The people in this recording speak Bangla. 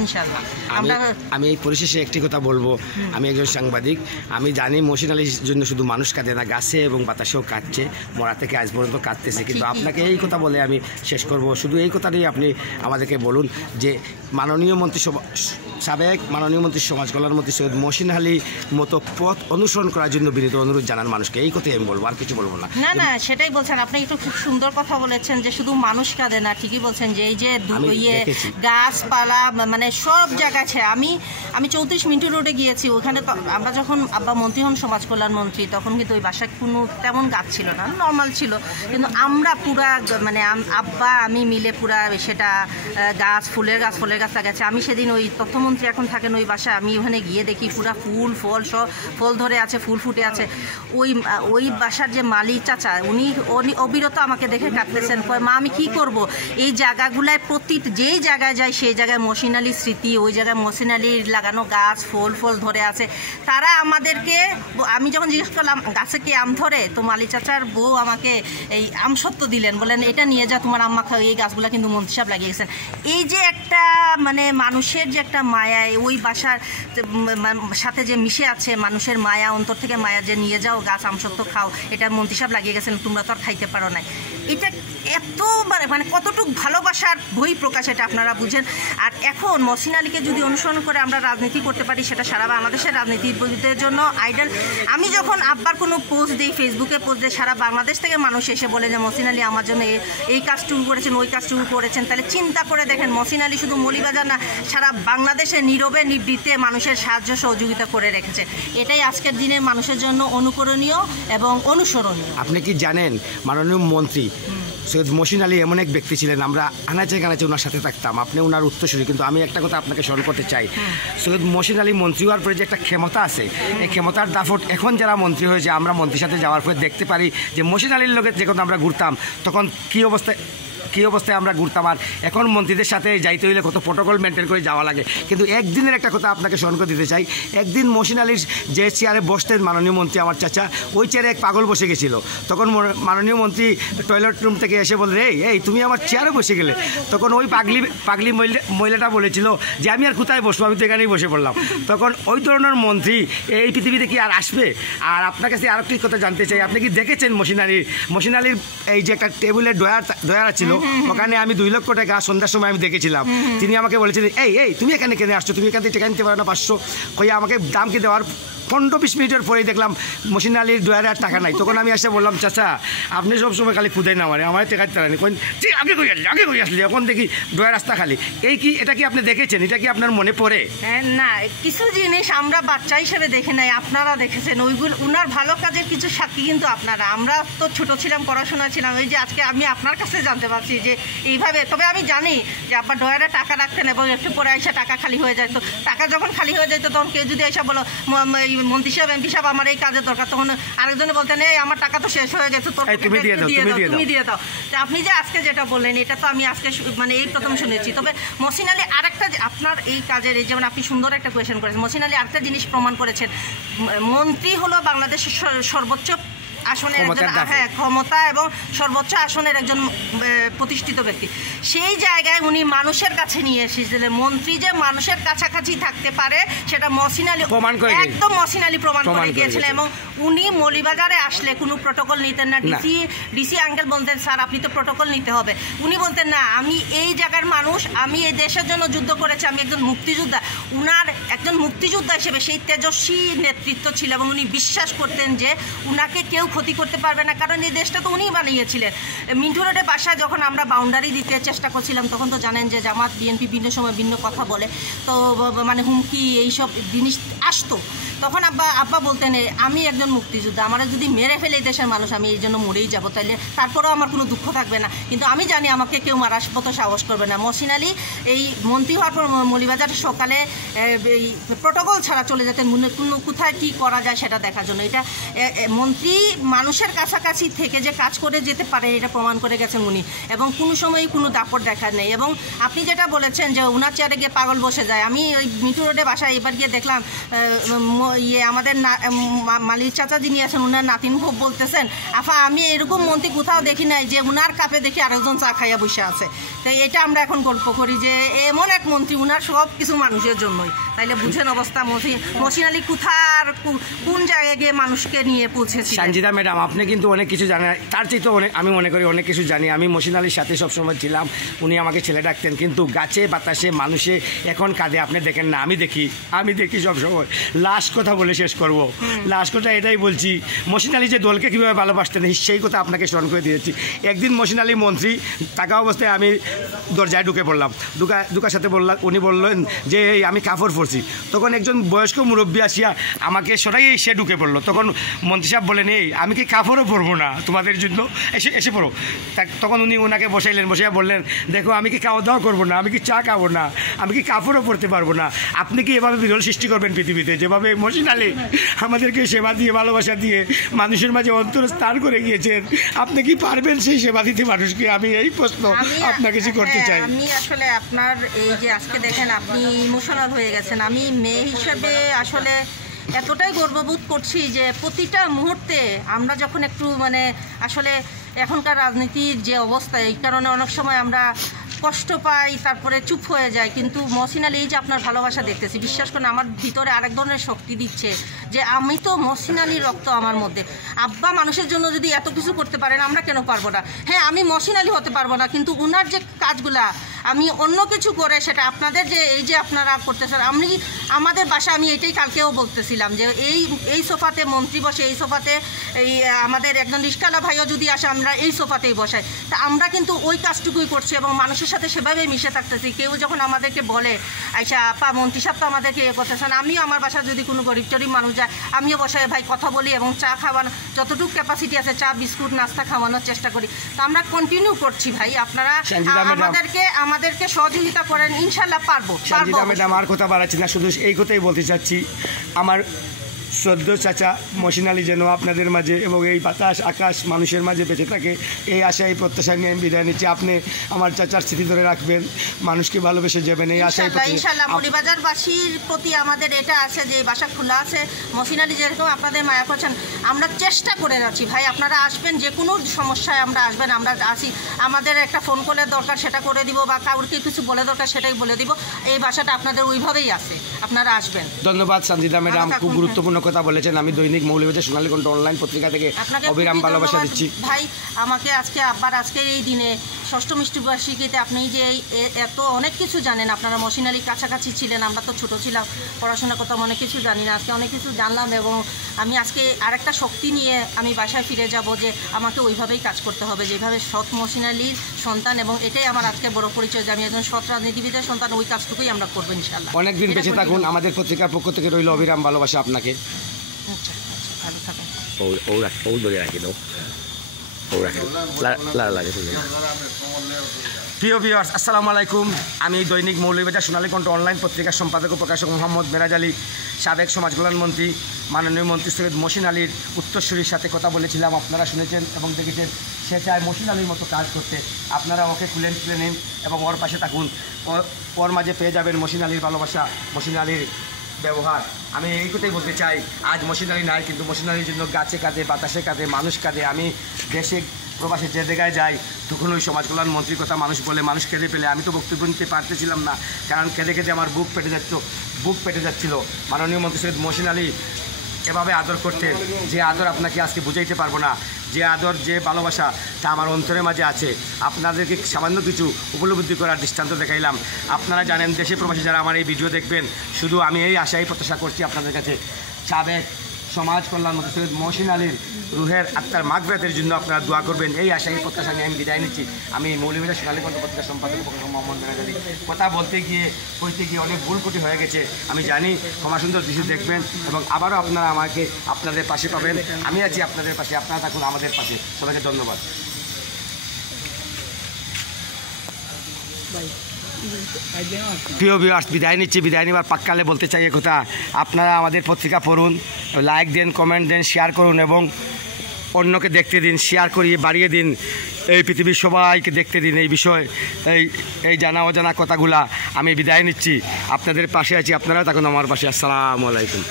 ইনশাআল্লাহ। আমি এই পরিশেষে একটি কথা বলবো, আমি একজন সাংবাদিক, আমি জানি মহসিন আলীর জন্য শুধু মানুষ কাঁদে না, গাছে এবং বাতাসেও কাঁদছে, মরা থেকে আজ পর্যন্ত কাঁদতেছে। কিন্তু আপনাকে এই কথা বলে আমি শেষ করব, শুধু এই কথাটাই আপনি আমাদেরকে বলুন যে সাবেক মাননীয় মন্ত্রী সমাজ কল্যাণ মন্ত্রী সৈয়দ মহসিন আলীর মতো পথ অনুসরণ করার জন্য বিনীত অনুরোধ জানান মানুষকে, এই কথাই আমি বলবো, আর কিছু বলবো না। না সেটাই বলছেন আপনি, একটু খুব সুন্দর কথা বলেছেন যে শুধু মানুষ কাঁদে না, ঠিকই বলছেন যে এই যে গাছপালা মানে সব জায়গা আছে। আমি 34 মিন্টু রোডে গিয়েছি, ওখানে আমরা যখন আব্বা মন্ত্রী হন সমাজ কল্যাণ মন্ত্রী, তখন কিন্তু ওই বাসায় কোনো তেমন গাছ ছিল না, নর্মাল ছিল, কিন্তু আমরা পুরা মানে আব্বা আমি মিলে পুরা সেটা গাছ ফুলের গাছ লাগাচ্ছে। আমি সেদিন ওই তথ্যমন্ত্রী এখন থাকেন ওই বাসায়, আমি ওখানে গিয়ে দেখি পুরা ফুল ফল সব ফল ধরে আছে, ফুল ফুটে আছে। ওই বাসার যে মালিক চাচা উনি অবিরত আমাকে দেখে কাঁদতেছেন, মা আমি কি করব, এই জায়গাগুলায় যেই জায়গায় যাই সেই জায়গায় মহসিন আলীর স্মৃতি, ওই জায়গায় মহসিন আলীর লাগানো গাছ ফল ধরে আছে। তারা আমাদেরকে, আমি যখন জিজ্ঞেস করলাম গাছে কি আম ধরে, তো মালিক চাচার বউ আমাকে এই আমসত্ব দিলেন, বলেন এটা নিয়ে যা তোমার আম্মা খাও, এই গাছগুলা কিন্তু মন্ত্রী সাহেব লাগিয়ে গেছেন। এই যে একটা মানে মানুষের যে একটা মায়া, ওই বাসার সাথে যে মিশে আছে মানুষের মায়া, অন্তর থেকে মায়া, যে নিয়ে যাও গাছ আমসত্ব খাও, এটা মন্ত্রী সাহেব লাগিয়ে গেছেন, তোমরা তো আর খাইতে পারো না। এটা এত মানে কতটুকু ভালোবাসার বই প্রকাশ, এটা আপনারা বুঝেন। আর এখন মহসিন আলীকে যদি অনুসরণ করে আমরা রাজনীতি করতে পারি, সেটা সারা বাংলাদেশের রাজনীতিবিদদের জন্য আইডল। আমি যখন আব্বার কোনো পোস্ট দিই, ফেসবুকে পোস্ট দিই, সারা বাংলাদেশ থেকে মানুষ এসে বলে যে মহসিন আলী আমার জন্য এই কাজটুকু করেছেন, ওই কাজটুকু করেছেন। তাহলে চিন্তা করে দেখেন, মহসিন আলী শুধু মৌলভীবাজার না, সারা বাংলাদেশে নীরবে নিবৃত্তে মানুষের সাহায্য সহযোগিতা করে রেখেছে। এটাই আজকের দিনের মানুষের জন্য অনুকরণীয় এবং অনুসরণীয়। আপনি কি জানেন মাননীয় মন্ত্রী সৈয়দ মহসিন আলী এমন এক ব্যক্তি ছিলেন, আমরা আনাচে কানাচে ওনার সাথে থাকতাম, আপনি ওনার উত্তরসূরি। কিন্তু আমি একটা কথা আপনাকে স্মরণ করতে চাই, সৈয়দ মহসিন আলী মন্ত্রী হওয়ার পরে যে একটা ক্ষমতা আছে, এই ক্ষমতার দাফট এখন যারা মন্ত্রী হয়েছে, আমরা মন্ত্রীর সাথে যাওয়ার পরে দেখতে পারি যে মহসিন আলীর লোকে যখন আমরা ঘুরতাম তখন কী অবস্থায় আমরা ঘুরতাম, আর এখন মন্ত্রীদের সাথে যাইতে হইলে কত প্রোটোকল মেনটেন করে যাওয়া লাগে। কিন্তু একদিনের একটা কথা আপনাকে স্মরণ করে দিতে চাই, একদিন মহসিন আলীর যে চেয়ারে বসতেন মাননীয় মন্ত্রী আমার চাচা, ওই চেয়ারে এক পাগল বসে গেছিলো। তখন মাননীয় মন্ত্রী টয়লেট রুম থেকে এসে বললেন, এই তুমি আমার চেয়ারে বসে গেলে। তখন ওই পাগলি মহিলাটা বলেছিল যে আমি আর কোথায় বসবো, আমি তো এখানেই বসে পড়লাম। তখন ওই ধরনের মন্ত্রী এই পৃথিবীতে কি আর আসবে? আর আপনার কাছে আরও একটি কথা জানতে চাই, আপনি কি দেখেছেন মহসিন আলীর এই যে একটা টেবিলের ডয়ার ছিল, ওখানে আমি 2 লক্ষ টাকা সন্ধ্যার সময় আমি দেখেছিলাম। তিনি আমাকে বলেছিলেন, এই তুমি এখানে কেন আসছো, তুমি এখান থেকে টাকা নিতে পারো না 500 কইয়া আমাকে দাম কি দেওয়ার 15-20 মিনিটের পরেই দেখলাম মহসিন আলীর ডয়ারে আর টাকা নাই। তখন আমি এসে বললাম, চাচা আপনি সবসময় খালি খুদাই না আমার টাকা দিতে পারেন, আগে কই আসলি, এখন দেখি ডয়ার রাস্তা খালি। এটা কি আপনি দেখেছেন? এটা কি আপনার মনে পড়ে? না, কিছু জিনিস আমরা বাচ্চা হিসেবে দেখে নাই, আপনারা দেখেছেন। ওইগুলো উনার ভালো কাজের কিছু সাক্ষী কিন্তু আপনারা। আমরা তো ছোট ছিলাম, পড়াশোনা ছিলাম, এই যে আজকে আমি আপনার কাছে জানতে পারছি যে এইভাবে। তবে আমি জানি যে আব্বা ডয়ারে টাকা রাখতেন এবং একটু পরে এসে টাকা খালি হয়ে যায়। তো টাকা যখন খালি হয়ে যেত তখন কেউ যদি এসে বলো মন্ত্রী সাহেব এমপি সাহেব আমার এই কাজের দরকার, তখন আরেকজনে বলতেন এই আমার টাকা তো শেষ হয়ে গেছে, তুমি দিয়ে দাও। আপনি যে আজকে যেটা বললেন, এটা তো আমি আজকে মানে এই প্রথম শুনেছি। তবে মহসিন আলী আরেকটা, আপনার এই কাজের এই যেমন আপনি সুন্দর একটা কোয়েশ্চেন করেছেন, মহসিন আলী আরেকটা জিনিস প্রমাণ করেছেন, মন্ত্রী হলো বাংলাদেশের সর্বোচ্চ আসনের একজন, ক্ষমতা এবং সর্বোচ্চ আসনের একজন প্রতিষ্ঠিত ব্যক্তি। সেই জায়গায় উনি মানুষের কাছে নিয়ে এসেছিলেন। মন্ত্রী যে মানুষের কাছাকাছি থাকতে পারে সেটা মহসিন আলী একদম মহসিন আলী প্রমাণ করে গিয়েছিলেন। এবং উনি মৌলভীবাজারে আসলে কোনো প্রোটোকল নিতেন না। ডিসি আঙ্কেল বলতেন, স্যার আপনি তো প্রোটোকল নিতে হবে। উনি বলতেন না, আমি এই জায়গার মানুষ, আমি এই দেশের জন্য যুদ্ধ করেছি, আমি একজন মুক্তিযোদ্ধা। উনার একজন মুক্তিযোদ্ধা হিসেবে সেই তেজস্বী নেতৃত্ব ছিল এবং উনি বিশ্বাস করতেন যে উনাকে কেউ ক্ষতি করতে পারবে না, কারণ এই দেশটা তো উনিই বানিয়েছিলেন। মিন্টু রোডে বাসায় যখন আমরা বাউন্ডারি দিতে চেষ্টা করছিলাম, তখন তো জানেন যে জামাত বিএনপি ভিন্ন সময় ভিন্ন কথা বলে, তো মানে হুমকি এইসব জিনিস আসতো। তখন আব্বা বলতেন, আমি একজন মুক্তিযোদ্ধা, আমার যদি মেরে ফেলে এই দেশের মানুষ, আমি এই জন্য মরেই যাবো, তাইলে তারপরেও আমার কোনো দুঃখ থাকবে না, কিন্তু আমি জানি আমাকে কেউ মারার মতো সাহস করবে না। মহসিন আলী এই মন্ত্রী হওয়ার পর মৌলভীবাজার সকালে প্রোটোকল ছাড়া চলে যেতেন কোথায় কী করা যায় সেটা দেখার জন্য। এটা মন্ত্রী মানুষের কাছাকাছি থেকে যে কাজ করে যেতে পারে এটা প্রমাণ করে গেছেন উনি, এবং কোনো সময়ই কোনো দাপট দেখা নেই। এবং আপনি যেটা বলেছেন যে ওনার চেয়ারে গিয়ে পাগল বসে যায়, আমি ওই মিঠু রোডে বাসায় এবার গিয়ে দেখলাম আমাদের মালিক চাচা যিনি আছেন ওনার নাতিন খুব বলতেছেন, আফা আমি এরকম মন্ত্রী কোথাও দেখি নাই যে ওনার কাপে দেখি আরেকজন চা খাইয়া বসে আছে। তাই এটা আমরা এখন গল্প করি যে এমন এক মন্ত্রী, ওনার সব কিছু মানুষের জন্যই। তাইলে বুঝেন অবস্থা মহসিন আলী কোথার কোন জায়গায় গিয়ে মানুষকে নিয়ে পৌঁছেছে। সঞ্জিদা ম্যাডাম, আপনি কিন্তু অনেক কিছু জানেন, তার চেয়ে তো আমি মনে করি অনেক কিছু জানি। আমি মহসিন আলীর সাথে সবসময় ছিলাম, উনি আমাকে ছেলে ডাকতেন, কিন্তু গাছে বাতাসে মানুষে এখন কাঁদে আপনি দেখেন না, আমি দেখি সবসময়। লাস্ট কথা বলে শেষ করব, লাস্ট কথা এটাই বলছি, মহসিন আলী যে দলকে কীভাবে ভালোবাসতেন সেই কথা আপনাকে স্মরণ করে দিয়েছি। একদিন মহসিন আলী মন্ত্রী থাকা অবস্থায় আমি দরজায় ঢুকে পড়লাম, ঢুকার সাথে বললাম, উনি বললেন যে এই আমি কাপড় পরছি। তখন একজন বয়স্ক মুরব্বী আসিয়া আমাকে সরাই সে ঢুকে পড়লো। তখন মন্ত্রী সাহেব বলেন, এই আমি কি কাপড়ও পরবো না তোমাদের জন্য, এসে পড়ো। তখন উনি ওনাকে বসাইয়া বললেন, দেখো আমি কি খাওয়া দাওয়া করবো না, আমি কি চা খাবো না, আমি কি কাপড়ও পরতে পারবো না, আপনি কি এভাবে বিরল সৃষ্টি করবেন পৃথিবীতে? যেভাবে মহসিন আলী আমাদেরকে সেবা দিয়ে ভালোবাসা দিয়ে মানুষের মাঝে অন্তর স্থান করে গিয়েছেন, আপনি কি পারবেন সেই সেবা দিতে মানুষকে? আমি এই প্রশ্ন আপনাকে করতে চাই। আমি আসলে আপনার এই যে আজকে দেখেন আপনি ইমোশনাল হয়ে গেছেন, আমি মেয়ে হিসেবে আসলে এতটাই গর্ববোধ করছি যে প্রতিটা মুহূর্তে আমরা যখন একটু আসলে এখনকার রাজনীতির যে অবস্থা, এই কারণে অনেক সময় আমরা কষ্ট পাই, তারপরে চুপ হয়ে যায়। কিন্তু মহসিন আলী এই যে আপনার ভালোবাসা দেখতেছি, বিশ্বাস করেন আমার ভিতরে আরেক ধরনের শক্তি দিচ্ছে যে আমি তো মহসিন আলীর রক্ত আমার মধ্যে। আব্বা মানুষের জন্য যদি এত কিছু করতে পারেন, আমরা কেন পারবো না? হ্যাঁ, আমি মহসিন আলী হতে পারবো না, কিন্তু ওনার যে কাজগুলা আমি অন্য কিছু করে সেটা আপনাদের যে এই যে আপনারা করতেছেন, আমাদের বাসা আমি এটাই কালকেও বলতেছিলাম যে এই সোফাতে মন্ত্রী বসে, এই সোফাতে এই আমাদের একজন রিস্কালা ভাইও যদি আসে আমরা এই সোফাতেই বসাই। তা আমরা কিন্তু ওই কাজটুকুই করছি এবং মানুষের সাথে সেভাবেই মিশে থাকতেছি। কেউ যখন আমাদেরকে বলে আচ্ছা আপা মন্ত্রী সাহেব তো আমাদেরকে এ করতেছেন, আমিও আমার বাসায় যদি কোনো গরিব টরিব মানুষ যায় আমিও বসায় ভাই কথা বলি এবং চা খাওয়ানো যতটুকু ক্যাপাসিটি আছে চা বিস্কুট নাস্তা খাওয়ানোর চেষ্টা করি। তো আমরা কন্টিনিউ করছি ভাই, আপনারা আমাদেরকে সহযোগিতা করেন, ইনশাল্লাহ পারবো। ম্যাডাম আর কথা বাড়াচ্ছি না, শুধু এই কথাই বলতে চাচ্ছি, আমার শ্রদ্ধ চাচা মহসিন আলী যেন আপনাদের মাঝে এবং এই বাতাস আকাশ মানুষের মাঝে বেঁচে থাকে, এই আশা এই প্রত্যাশা নিয়ে আমি বিদায় নিচ্ছি। আপনি আমার চাচার স্মৃতি ধরে রাখবেন, মানুষকে ভালোবেসে যাবেন, এই আশাই ইনশাআল্লাহ। মৌলভীবাজারবাসীর প্রতি আমাদের এটা আছে যে বাসা খোলা আছে, মহসিন আলী যেরকম আপনাদের মায়া করছেন, আমরা চেষ্টা করে যাচ্ছি ভাই, আপনারা আসবেন, যে কোনো সমস্যায় আমরা আসবেন, আমরা আসি, আমাদের একটা ফোন কলের দরকার সেটা করে দিব, বা কাউকে কিছু বলে দরকার সেটাই বলে দিব। এই বাসাটা আপনাদের ওইভাবেই আছে, আপনারা আসবেন। ধন্যবাদ সঞ্জিদা ম্যাডাম, খুব গুরুত্বপূর্ণ কথা বলেছেন। আমি দৈনিক মৌলভীবাজার সোনালী কণ্ঠ অনলাইন পত্রিকা থেকে অবিরাম ভালোবাসা দিচ্ছি ভাই। আমাকে আজকে এই দিনে ষষ্ঠ মৃত্যুবার্ষিকীতে আপনি যে এত অনেক কিছু জানেন, আপনারা মহসিন আলীর কাছাকাছি ছিলেন, আমরা তো ছোটো ছিলাম, পড়াশোনা করতাম, অনেক কিছু জানি না, আজকে অনেক কিছু জানলাম এবং আমি আজকে আরেকটা শক্তি নিয়ে আমি বাসায় ফিরে যাব যে আমাকে ওইভাবেই কাজ করতে হবে যেভাবে সৎ মহসিন আলীর সন্তান, এবং এটাই আমার আজকে বড় পরিচয় যে আমি একজন সৎ রাজনীতিবিদের সন্তান। ওই কাজটুকুই আমরা করবো ইনশাআল্লাহ। অনেকদিন বেঁচে থাকুন, আমাদের পত্রিকার পক্ষ থেকে রইল অবিরাম ভালোবাসা আপনাকে। আচ্ছা ভালো থাকেন। প্রিয় ভিউয়ার্স, আসসালামু আলাইকুম। আমি দৈনিক মৌলভীবাজার সোনালী কণ্ঠ অনলাইন পত্রিকার সম্পাদক ও প্রকাশক মোহাম্মদ মেরাজ আলী, সাবেক সমাজ কল্যাণ মন্ত্রী মাননীয় মন্ত্রী সৈয়দ মহসিন আলীর উত্তরসূরির সাথে কথা বলেছিলাম। আপনারা শুনেছেন এবং দেখেছেন, সে চায় মহসিন আলীর মতো কাজ করতে। আপনারা ওকে তুলে নিন এবং ওর পাশে থাকুন, ওর মাঝে পেয়ে যাবেন মহসিন আলীর ভালোবাসা, মহসিন আলীর ব্যবহার। আমি এই কথাই বলতে চাই, আজ মহসিন আলী নাই, কিন্তু মহসিন আলীর জন্য গাছে কাঁদে, বাতাসে কাঁদে, মানুষ কাঁদে। আমি দেশে প্রবাসে যে জায়গায় যাই তখন ওই সমাজ কল্যাণ মন্ত্রীর কথা মানুষ বলে, মানুষ কেঁদে ফেলে। আমি তো বক্তব্য নিতে পারতেছিলাম না, কারণ কেঁদে কেঁদে আমার বুক পেটে যাচ্ছিল। মাননীয় মন্ত্রী সৈয়দ মহসিন আলী এভাবে আদর করতেন, যে আদর আপনাকে আজকে বুঝাইতে পারবো না, যে আদর যে ভালোবাসা তা আমার অন্তরের মাঝে আছে। আপনাদেরকে সামান্য কিছু উপলব্ধি করার দৃষ্টান্ত দেখাইলাম। আপনারা জানেন, দেশে প্রবাসী যারা আমার এই ভিডিও দেখবেন, শুধু আমি এই আশাই প্রত্যাশা করছি আপনাদের কাছে, সাবেক সমাজ কল্যাণ মন্ত্রী সৈয়দ মহসিন আলীর রুহের আত্মার মাগফিরাতের জন্য আপনারা দোয়া করবেন, এই আশাই প্রত্যাশা নিয়ে আমি বিদায় নিচ্ছি। আমি মৌলভীবাজার সোনালী কণ্ঠ পত্রিকার সম্পাদক মোহাম্মদ মেরাজ আলী। কথা বলতে গিয়ে অনেক ভুল ত্রুটি হয়ে গেছে, আমি জানি, ক্ষমা সুন্দর দৃষ্টি দেখবেন এবং আবারও আপনারা আমাকে আপনাদের পাশে পাবেন। আমি আছি আপনাদের পাশে, আপনারা থাকুন আমাদের পাশে। সবাইকে ধন্যবাদ। প্রিয় ভিউয়ার্স, বিদায় নিচ্ছি। বিদায় নেবার পাক্কালে বলতে চাই কথা, আপনারা আমাদের পত্রিকা পড়ুন, লাইক দেন, কমেন্ট দেন, শেয়ার করুন এবং অন্যকে দেখতে দিন, শেয়ার করিয়ে বাড়িয়ে দিন। এই পৃথিবীর সবাইকে দেখতে দিন এই বিষয়, এই জানা অজানা কথাগুলা। আমি বিদায় নিচ্ছি, আপনাদের পাশে আছি, আপনারাও থাকুন আমার পাশে। আসসালামু আলাইকুম।